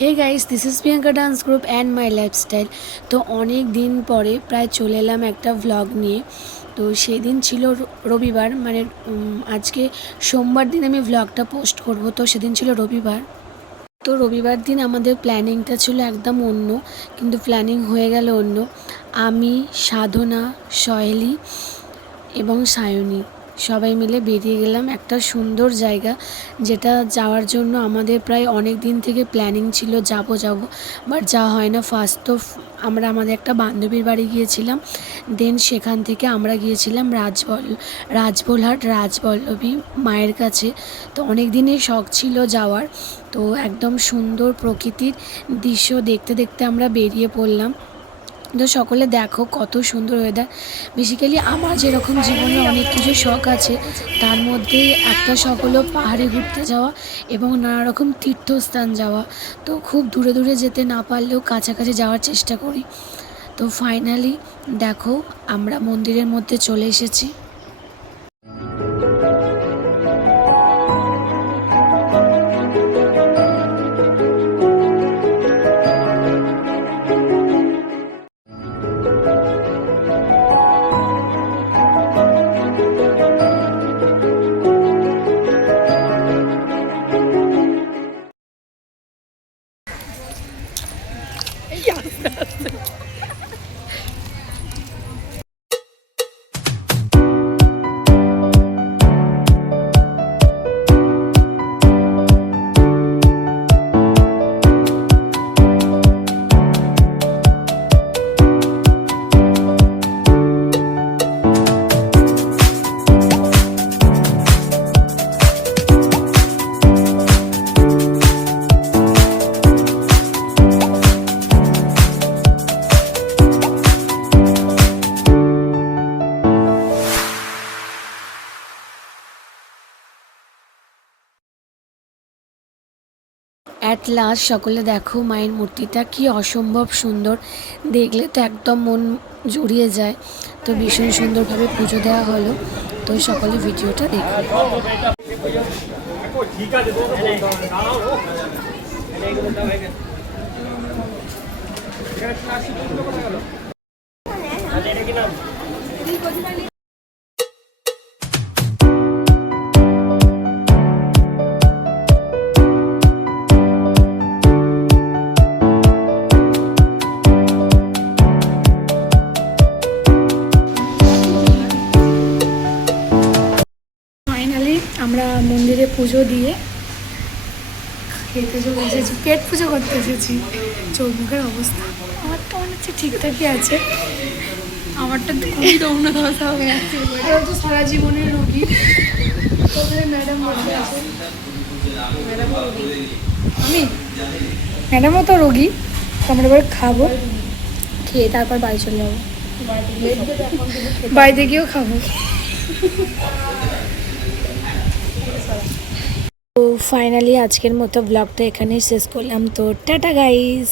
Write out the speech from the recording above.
Hey guys, this is Priyanka dance group and my lifestyle. তো অনেক দিন পরে প্রায় চলে এলাম একটা ভ্লগ নিয়ে। তো সেই দিন ছিল রবিবার, মানে আজকে সোমবার দিন আমি ভ্লগটা পোস্ট করব। তো সেদিন ছিল রবিবার। তো রবিবার দিন আমাদের প্ল্যানিংটা ছিল একদম অন্য, কিন্তু প্ল্যানিং হয়ে গেল অন্য। আমি, সাধনা, সহেলি এবং সায়নী সবাই মিলে বেরিয়ে গেলাম একটা সুন্দর জায়গা, যেটা যাওয়ার জন্য আমাদের প্রায় অনেক দিন থেকে প্ল্যানিং ছিল যাব বাট যাওয়া হয় না। ফার্স্ট তো আমরা আমাদের একটা বান্ধবীর বাড়ি গিয়েছিলাম, দেন সেখান থেকে আমরা গিয়েছিলাম রাজবলহাট রাজবল্লভী মায়ের কাছে। তো অনেক দিনের শখ ছিল যাওয়ার। তো একদম সুন্দর প্রকৃতির দৃশ্য দেখতে দেখতে আমরা বেরিয়ে পড়লাম। তো সকলে দেখো কত সুন্দর ওয়েদার। বেসিক্যালি আমার যেরকম জীবনে অনেক কিছু শখ আছে, তার মধ্যে একটা শখ হলো পাহাড়ে ঘুরতে যাওয়া এবং নানা রকম তীর্থস্থান যাওয়া। তো খুব দূরে দূরে যেতে না পারলেও কাছাকাছি যাওয়ার চেষ্টা করি। তো ফাইনালি দেখো আমরা মন্দিরের মধ্যে চলে এসেছি। অ্যাট লাস্ট সকলে দেখো মায়ের মূর্তিটা কি অসম্ভব সুন্দর, দেখলে তো একদম মন জুড়িয়ে যায়। তো ভীষণ সুন্দরভাবে পুজো দেওয়া হলো। তো সকলে ভিডিওটা দেখো। ফাইনালি আমরা মন্দিরে পুজো দিয়ে খেতে চলে এসেছি, পেট পুজো করতে এসেছি। চোখ মুখের অবস্থা আমার তো মনে হচ্ছে ঠিকঠাকই আছে, আমারটা তো খুবই দৌড় ধসা হয়ে আছে। ওরা তো সারা জীবনের রোগী। ওখানে ম্যাডাম বসে আছেন, আমি ম্যাডামও তো রোগী। তো আমরা এবার খাবো, খেয়ে তারপর বাড়ি চলে যাবো। বাড়িতে গিয়েও খাবো। তো ফাইনালি আজকের মতো ব্লগটা এখানেই শেষ করলাম। তো টাটা গাইস।